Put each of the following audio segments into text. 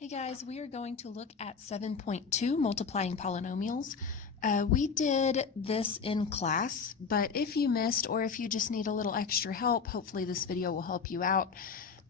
Hey guys, we are going to look at 7.2, multiplying polynomials. We did this in class, but if you missed or if you just need a little extra help, hopefully this video will help you out.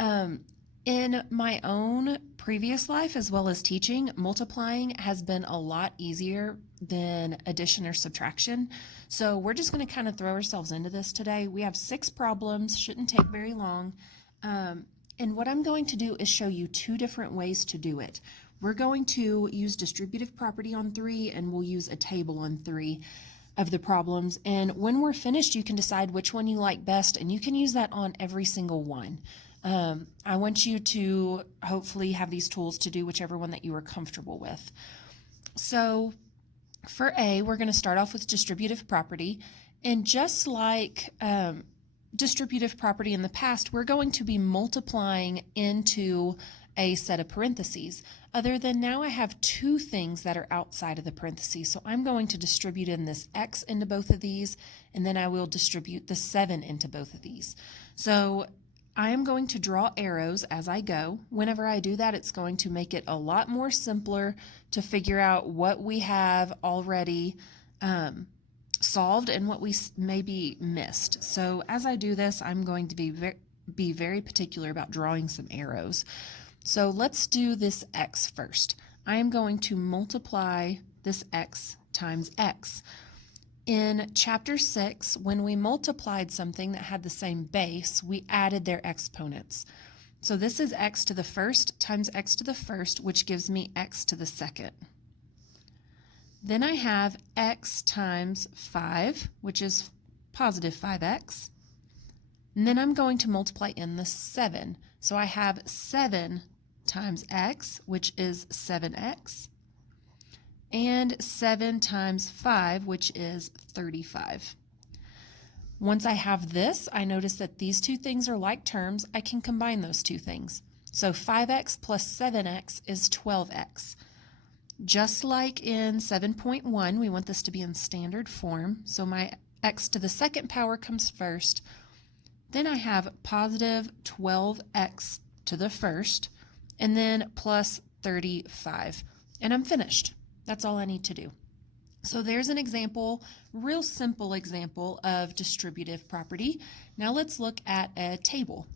In my own previous life, as well as teaching, multiplying has been a lot easier than addition or subtraction. So we're just going to kind of throw ourselves into this today. We have 6 problems, shouldn't take very long. And what I'm going to do is show you 2 different ways to do it. We're going to use distributive property on 3, and we'll use a table on 3 of the problems. And when we're finished, you can decide which one you like best, and you can use that on every single one. I want you to hopefully have these tools to do whichever one that you are comfortable with. So for A, we're going to start off with distributive property. And just like distributive property in the past, we're going to be multiplying into a set of parentheses. Other than now I have 2 things that are outside of the parentheses. So I'm going to distribute in this x into both of these, and then I will distribute the 7 into both of these. So I am going to draw arrows as I go. Whenever I do that, it's going to make it a lot more simpler to figure out what we have already solved and what we maybe missed. So as I do this, I'm going to be very particular about drawing some arrows. So let's do this x first. I am going to multiply this x times x. In chapter 6, when we multiplied something that had the same base, we added their exponents. So this is x to the first times x to the first, which gives me x to the second. Then I have x times 5, which is positive 5x. And then I'm going to multiply in the 7. So I have 7 times x, which is 7x. And 7 times 5, which is 35. Once I have this, I notice that these 2 things are like terms. I can combine those 2 things. So 5x plus 7x is 12x. Just like in 7.1, we want this to be in standard form. So my x to the second power comes first. Then I have positive 12x to the first, and then plus 35. And I'm finished. That's all I need to do. So there's an example, real simple example of distributive property. Now let's look at a table.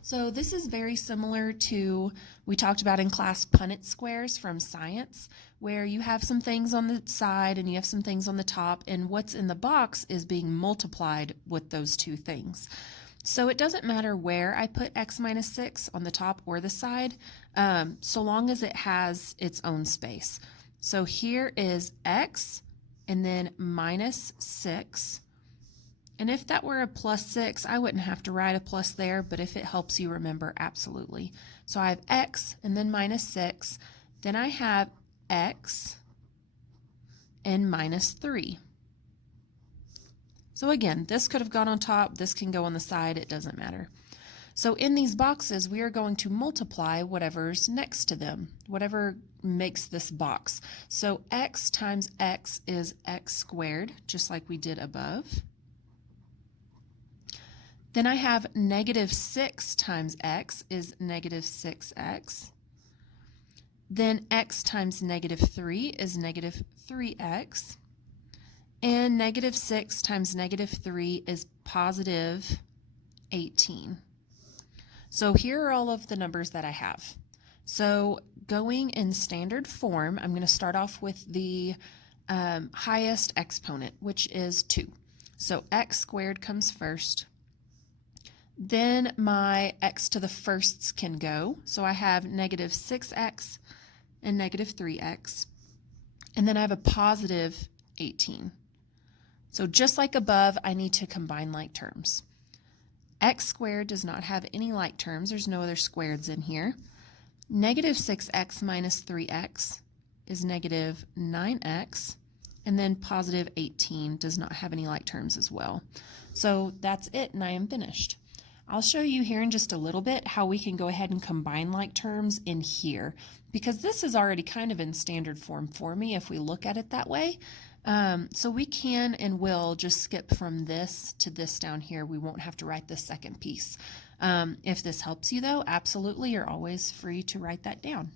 So this is very similar to, we talked about in class, Punnett squares from science, where you have some things on the side and you have some things on the top, and what's in the box is being multiplied with those 2 things. So it doesn't matter where I put x minus 6 on the top or the side, so long as it has its own space. So here is x and then minus 6. And if that were a plus 6, I wouldn't have to write a plus there, but if it helps you remember, absolutely. So I have x and then minus 6. Then I have x and minus 3. So again, this could have gone on top, this can go on the side, it doesn't matter. So in these boxes, we are going to multiply whatever's next to them, whatever makes this box. So x times x is x squared, just like we did above. Then I have negative 6 times x is negative 6x. Then x times negative 3 is negative 3x. And negative 6 times negative 3 is positive 18. So here are all of the numbers that I have. So going in standard form, I'm going to start off with the highest exponent, which is 2. So x squared comes first. Then my x to the firsts can go. So I have negative 6x and negative 3x. And then I have a positive 18. So just like above, I need to combine like terms. X squared does not have any like terms. There's no other squareds in here. Negative 6x minus 3x is negative 9x. And then positive 18 does not have any like terms as well. So that's it, and I am finished. I'll show you here in just a little bit how we can go ahead and combine like terms in here, because this is already kind of in standard form for me if we look at it that way. So we can and will just skip from this to this down here. We won't have to write the second piece. If this helps you though, absolutely, you're always free to write that down.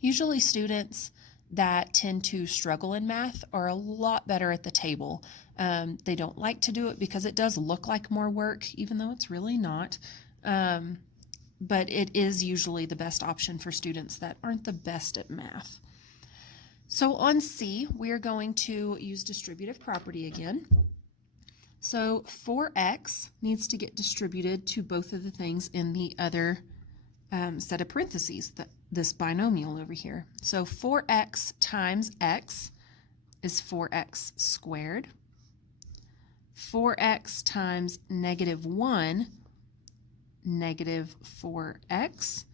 Usually students that tend to struggle in math are a lot better at the table. They don't like to do it because it does look like more work, even though it's really not. But it is usually the best option for students that aren't the best at math. So on C, we're going to use distributive property again. So 4x needs to get distributed to both of the things in the other set of parentheses, this binomial over here. So 4x times x is 4x squared. 4x times -1, negative 4x.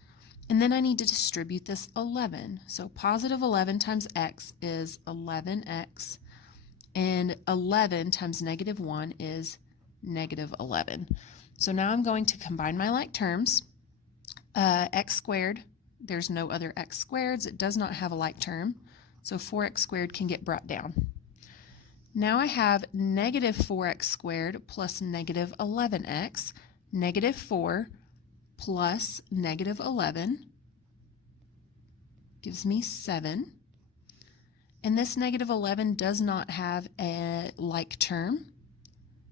And then I need to distribute this 11. So positive 11 times x is 11x. And 11 times -1 is -11. So now I'm going to combine my like terms. X squared, there's no other x squareds. It does not have a like term. So 4x squared can get brought down. Now I have negative 4x squared plus negative 11x. Negative 4 plus negative 11 gives me 7. And this negative 11 does not have a like term,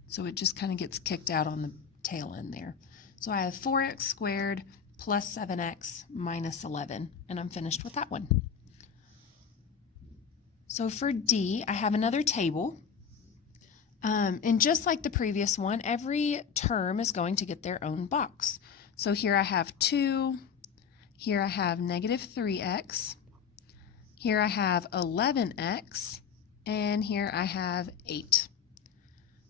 so it just kind of gets kicked out on the tail end there. So I have 4x squared plus 7x minus 11, and I'm finished with that one. So for D, I have another table. And just like the previous one, every term is going to get their own box. So here I have 2, here I have negative 3x, here I have 11x, and here I have 8.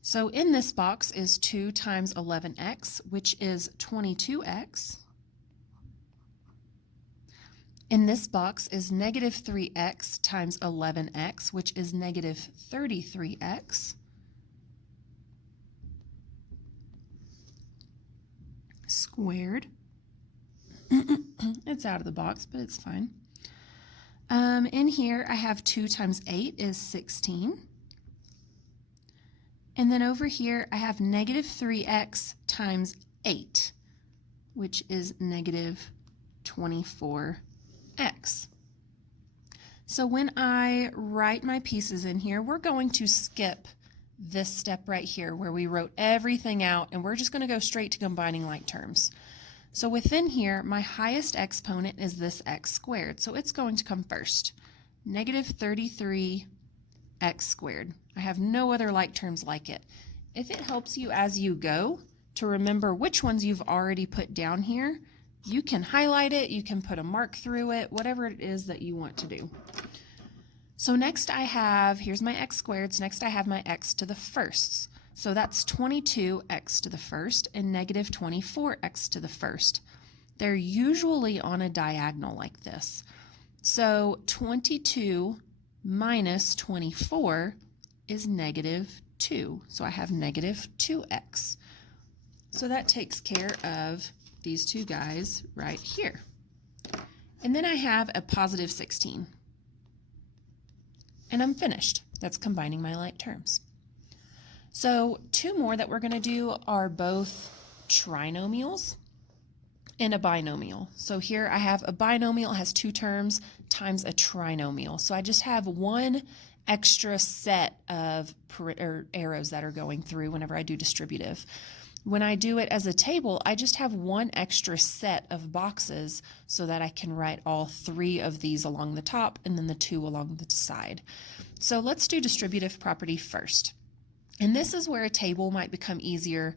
So in this box is 2 times 11x, which is 22x. In this box is negative 3x times 11x, which is negative 33x. Squared. It's out of the box, but it's fine. In here, I have 2 times 8 is 16. And then over here, I have negative 3x times 8, which is negative 24x. So when I write my pieces in here, we're going to skip this step right here where we wrote everything out, and we're just going to go straight to combining like terms. So within here, my highest exponent is this x squared, so it's going to come first. Negative 33x squared. I have no other like terms like it. If it helps you as you go to remember which ones you've already put down here, you can highlight it, you can put a mark through it, whatever it is that you want to do. So next I have, here's my x squareds, next I have my x to the firsts. So that's 22x to the first and negative 24x to the first. They're usually on a diagonal like this. So 22 minus 24 is negative 2. So I have negative 2x. So that takes care of these two guys right here. And then I have a positive 16. And I'm finished. That's combining my like terms. So two more that we're going to do are both trinomials and a binomial. So here I have a binomial, it has two terms, times a trinomial. So I just have one extra set of arrows that are going through whenever I do distributive. When I do it as a table, I just have one extra set of boxes so that I can write all three of these along the top and then the two along the side. So let's do distributive property first. And this is where a table might become easier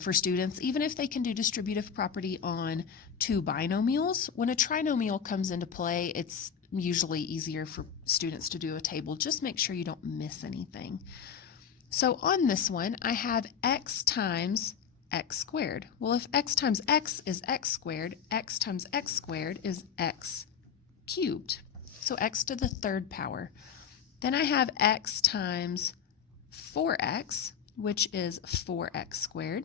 for students, even if they can do distributive property on two binomials. When a trinomial comes into play, it's usually easier for students to do a table. Just make sure you don't miss anything. So on this one, I have x times x squared. Well, if x times x is x squared, x times x squared is x cubed. So x to the third power. Then I have x times 4x, which is 4x squared.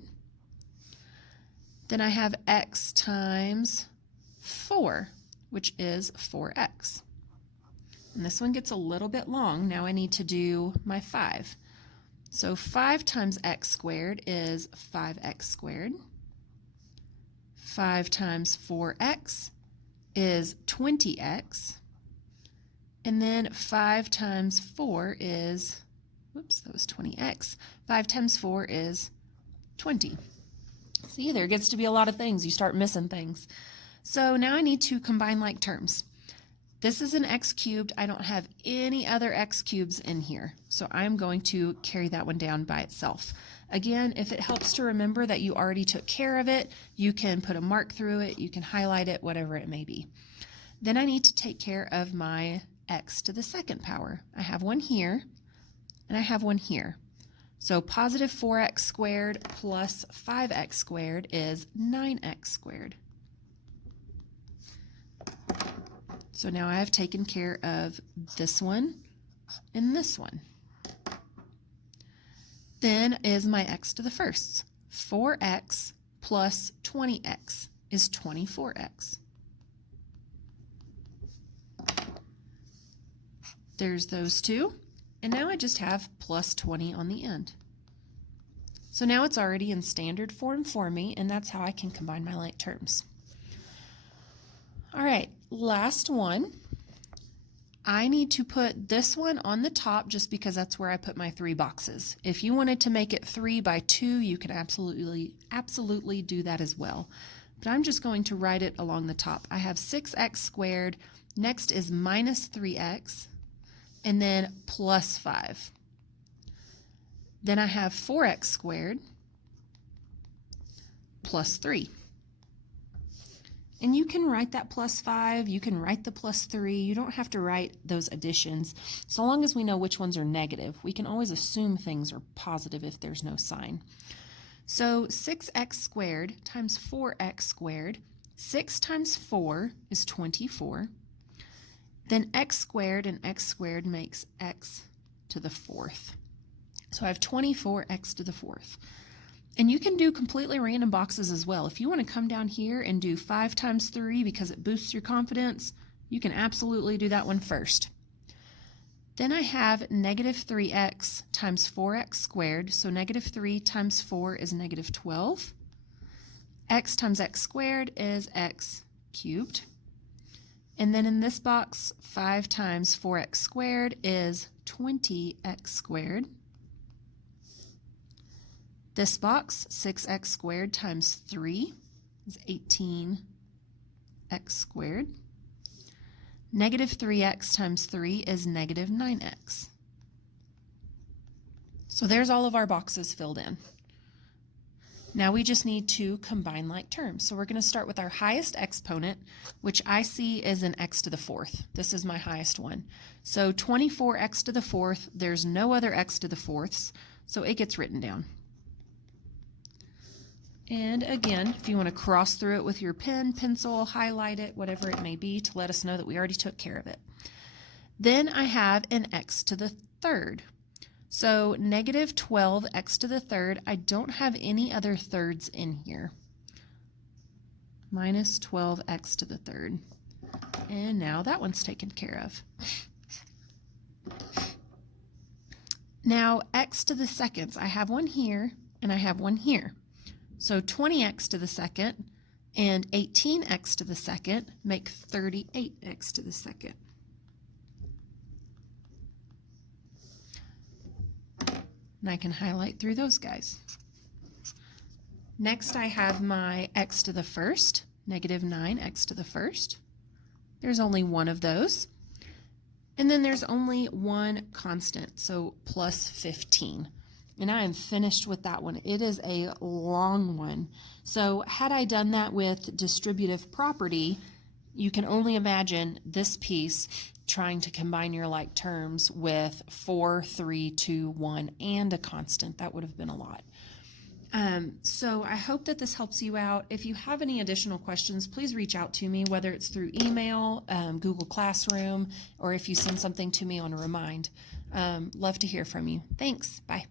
Then I have x times 4, which is 4x. And this one gets a little bit long. Now I need to do my 5. So 5 times x squared is 5x squared. 5 times 4x is 20x. And then 5 times 4 is, whoops, that was 20x. 5 times 4 is 20. See, there gets to be a lot of things. You start missing things. So now I need to combine like terms. This is an x cubed. I don't have any other x cubes in here. So I'm going to carry that one down by itself. Again, if it helps to remember that you already took care of it, you can put a mark through it, you can highlight it, whatever it may be. Then I need to take care of my x to the second power. I have one here, and I have one here. So positive 4x squared plus 5x squared is 9x squared. So now I have taken care of this one and this one. Then is my x to the firsts. 4x plus 20x is 24x. There's those two. And now I just have plus 20 on the end. So now it's already in standard form for me, and that's how I can combine my like terms. All right, last one. I need to put this one on the top just because that's where I put my 3 boxes. If you wanted to make it 3 by 2, you can absolutely do that as well. But I'm just going to write it along the top. I have 6x squared. Next is minus 3x. And then plus 5. Then I have 4x squared plus 3. And you can write that plus 5, you can write the plus 3, you don't have to write those additions. So long as we know which ones are negative, we can always assume things are positive if there's no sign. So 6x squared times 4x squared, 6 times 4 is 24. Then x squared and x squared makes x to the 4th. So I have 24x to the 4th. And you can do completely random boxes as well. If you want to come down here and do 5 times 3 because it boosts your confidence, you can absolutely do that one first. Then I have negative 3x times 4x squared. So negative 3 times 4 is negative 12. X times x squared is x cubed. And then in this box, 5 times 4x squared is 20x squared. This box, 6x squared times 3 is 18x squared. Negative 3x times 3 is negative 9x. So there's all of our boxes filled in. Now we just need to combine like terms. So we're going to start with our highest exponent, which I see is an x to the 4th. This is my highest one. So 24x to the 4th, there's no other x to the 4ths, so it gets written down. And again, if you want to cross through it with your pen, pencil, highlight it, whatever it may be, to let us know that we already took care of it. Then I have an x to the 3rd. So negative 12x to the 3rd, I don't have any other thirds in here. Minus 12x to the 3rd. And now that one's taken care of. Now x to the seconds, I have one here and I have one here. So 20x to the second and 18x to the second make 38x to the second. And I can highlight through those guys. Next I have my x to the first, negative 9x to the first. There's only one of those. And then there's only one constant, so plus 15. And I am finished with that one. It is a long one. So had I done that with distributive property, you can only imagine this piece trying to combine your like terms with 4, 3, 2, 1, and a constant. That would have been a lot. So I hope that this helps you out. If you have any additional questions, please reach out to me, whether it's through email, Google Classroom, or if you send something to me on a Remind. Love to hear from you. Thanks. Bye.